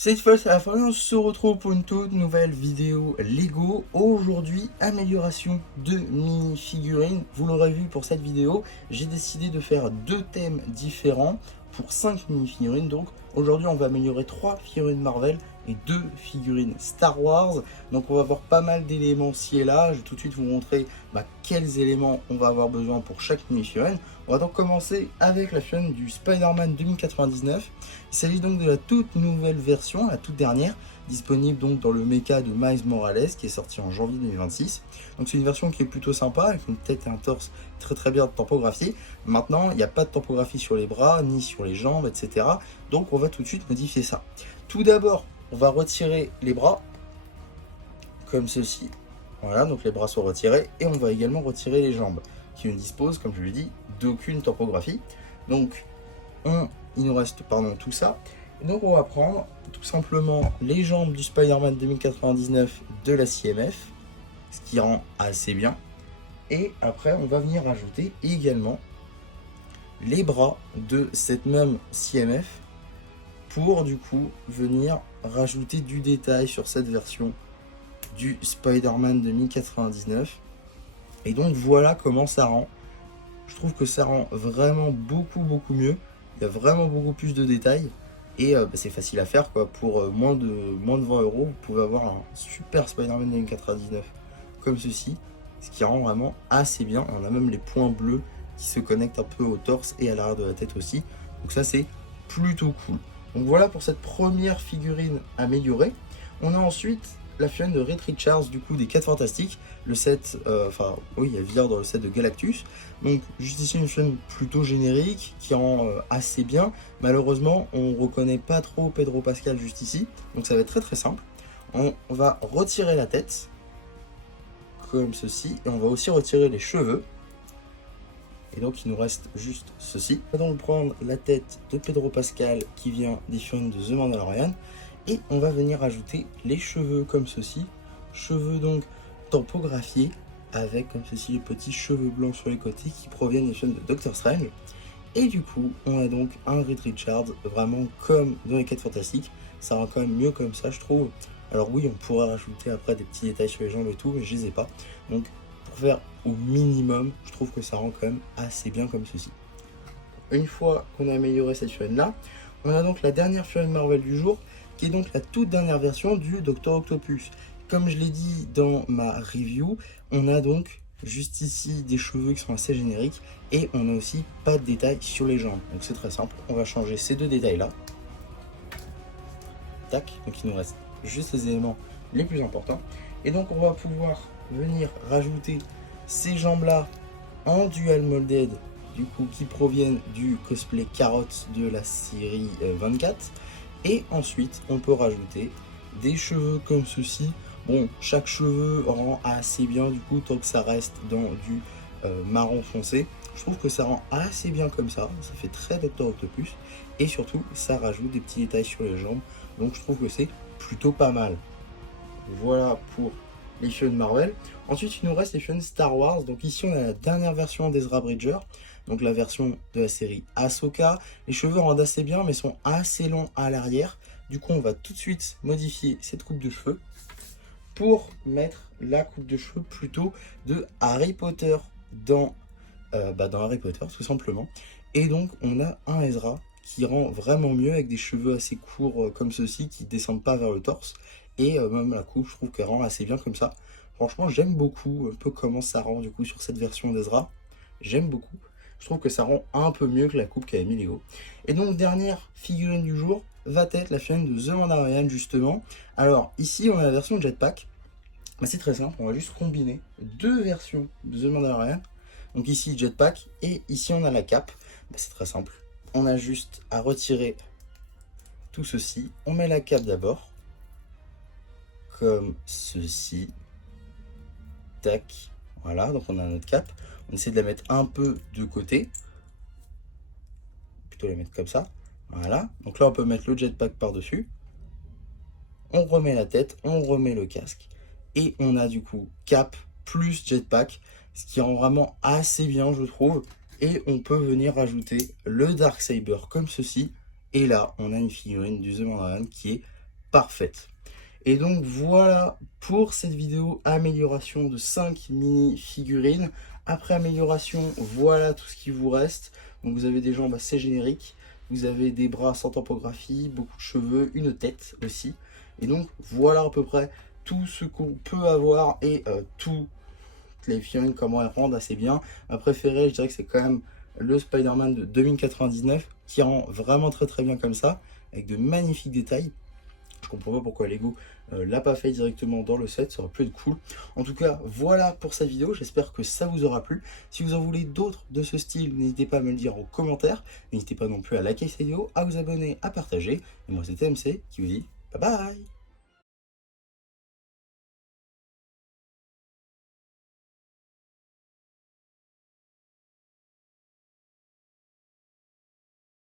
Cette fois, c'est la fin, on se retrouve pour une toute nouvelle vidéo Lego. Aujourd'hui, amélioration de mini-figurines. Vous l'aurez vu pour cette vidéo, j'ai décidé de faire deux thèmes différents pour 5 mini-figurines. Donc aujourd'hui, on va améliorer 3 figurines Marvel et 2 figurines Star Wars. Donc on va avoir pas mal d'éléments ci et là. Je vais tout de suite vous montrer quels éléments on va avoir besoin pour chaque mini-figurine. On va donc commencer avec la figurine du Spider-Man 2099. Il s'agit donc de la toute nouvelle version, la toute dernière, disponible donc dans le mecha de Miles Morales qui est sorti en janvier 2026. Donc c'est une version qui est plutôt sympa avec une tête et un torse très bien topographiés. Maintenant, il n'y a pas de topographie sur les bras ni sur les jambes, etc. Donc on va tout de suite modifier ça. Tout d'abord, on va retirer les bras comme ceci. Voilà, donc les bras sont retirés et on va également retirer les jambes qui ne disposent, comme je l'ai dit, d'aucune topographie. Donc il nous reste tout ça. Et donc on va prendre tout simplement les jambes du Spider-Man 2099 de la CMF, ce qui rend assez bien. Et après on va venir rajouter également les bras de cette même CMF pour du coup venir rajouter du détail sur cette version du Spider-Man 2099. Et donc voilà comment ça rend. Je trouve que ça rend vraiment beaucoup mieux. Il y a vraiment beaucoup plus de détails. Et c'est facile à faire quoi. Pour moins de 20 euros, vous pouvez avoir un super Spider-Man 2099 comme ceci. Ce qui rend vraiment assez bien. On a même les points bleus qui se connectent un peu au torse et à l'arrière de la tête aussi. Donc ça c'est plutôt cool. Donc voilà pour cette première figurine améliorée. On a ensuite la figurine de Reed Richards du coup des 4 Fantastiques. Le set, il y a Villard dans le set de Galactus. Donc juste ici une figurine plutôt générique qui rend assez bien. Malheureusement on reconnaît pas trop Pedro Pascal juste ici. Donc ça va être très simple. On va retirer la tête comme ceci et on va aussi retirer les cheveux. Et donc il nous reste juste ceci. On va donc prendre la tête de Pedro Pascal qui vient des figurines de The Mandalorian. Et on va venir ajouter les cheveux comme ceci. Cheveux donc tampographiés avec comme ceci les petits cheveux blancs sur les côtés qui proviennent des figurines de Doctor Strange. Et du coup on a donc un Reed Richards vraiment comme dans les 4 Fantastiques. Ça rend quand même mieux comme ça je trouve. Alors oui on pourra rajouter après des petits détails sur les jambes et tout mais je les ai pas. Donc pour faire au minimum je trouve que ça rend quand même assez bien comme ceci. Une fois qu'on a amélioré cette figurine là, on a donc la dernière figurine Marvel du jour qui est donc la toute dernière version du Dr Octopus. Comme je l'ai dit dans ma review, on a donc juste ici des cheveux qui sont assez génériques et on a aussi pas de détails sur les jambes. Donc c'est très simple, on va changer ces deux détails là. Tac, donc il nous reste juste les éléments les plus importants. Et donc on va pouvoir venir rajouter ces jambes là en dual molded du coup qui proviennent du cosplay carotte de la série 24. Et ensuite on peut rajouter des cheveux comme ceci. Bon, chaque cheveu rend assez bien du coup tant que ça reste dans du marron foncé. Je trouve que ça rend assez bien comme ça fait très Dr Octopus. Et surtout ça rajoute des petits détails sur les jambes. Donc je trouve que c'est plutôt pas mal. Voilà pour les figurines Marvel. Ensuite, il nous reste les figurines Star Wars. Donc ici, on a la dernière version d'Ezra Bridger. Donc la version de la série Ahsoka. Les cheveux rendent assez bien, mais sont assez longs à l'arrière. Du coup, on va tout de suite modifier cette coupe de cheveux pour mettre la coupe de cheveux plutôt de Harry Potter dans Harry Potter, tout simplement. Et donc, on a un Ezra qui rend vraiment mieux avec des cheveux assez courts comme ceci, qui descendent pas vers le torse. Et même la coupe, je trouve qu'elle rend assez bien comme ça. Franchement, j'aime beaucoup un peu comment ça rend du coup sur cette version d'Ezra. J'aime beaucoup. Je trouve que ça rend un peu mieux que la coupe qu'avait mis Lego. Et donc, dernière figurine du jour va être la figurine de The Mandalorian, justement. Alors, ici, on a la version Jetpack. C'est très simple, on va juste combiner deux versions de The Mandalorian. Donc ici, Jetpack, et ici, on a la cape. C'est très simple. On a juste à retirer tout ceci. On met la cape d'abord. Comme ceci. Tac. Voilà, donc on a notre cape. On essaie de la mettre un peu de côté. Plutôt la mettre comme ça. Voilà. Donc là, on peut mettre le jetpack par-dessus. On remet la tête, on remet le casque. Et on a du coup cap plus jetpack. Ce qui rend vraiment assez bien, je trouve. Et on peut venir rajouter le Darksaber comme ceci. Et là, on a une figurine du The Mandalorian qui est parfaite. Et donc voilà pour cette vidéo amélioration de 5 mini figurines. Après amélioration, voilà tout ce qui vous reste. Donc vous avez des jambes assez génériques, vous avez des bras sans topographie, beaucoup de cheveux, une tête aussi. Et donc voilà à peu près tout ce qu'on peut avoir et toutes les figurines, comment elles rendent assez bien. Ma préférée, je dirais que c'est quand même le Spider-Man de 2099 qui rend vraiment très bien comme ça, avec de magnifiques détails. Je comprends pas pourquoi Lego l'a pas fait directement dans le set, ça aurait pu être cool. En tout cas, voilà pour cette vidéo, j'espère que ça vous aura plu. Si vous en voulez d'autres de ce style, n'hésitez pas à me le dire en commentaire. N'hésitez pas non plus à liker cette vidéo, à vous abonner, à partager. Et moi c'était MC qui vous dit bye bye.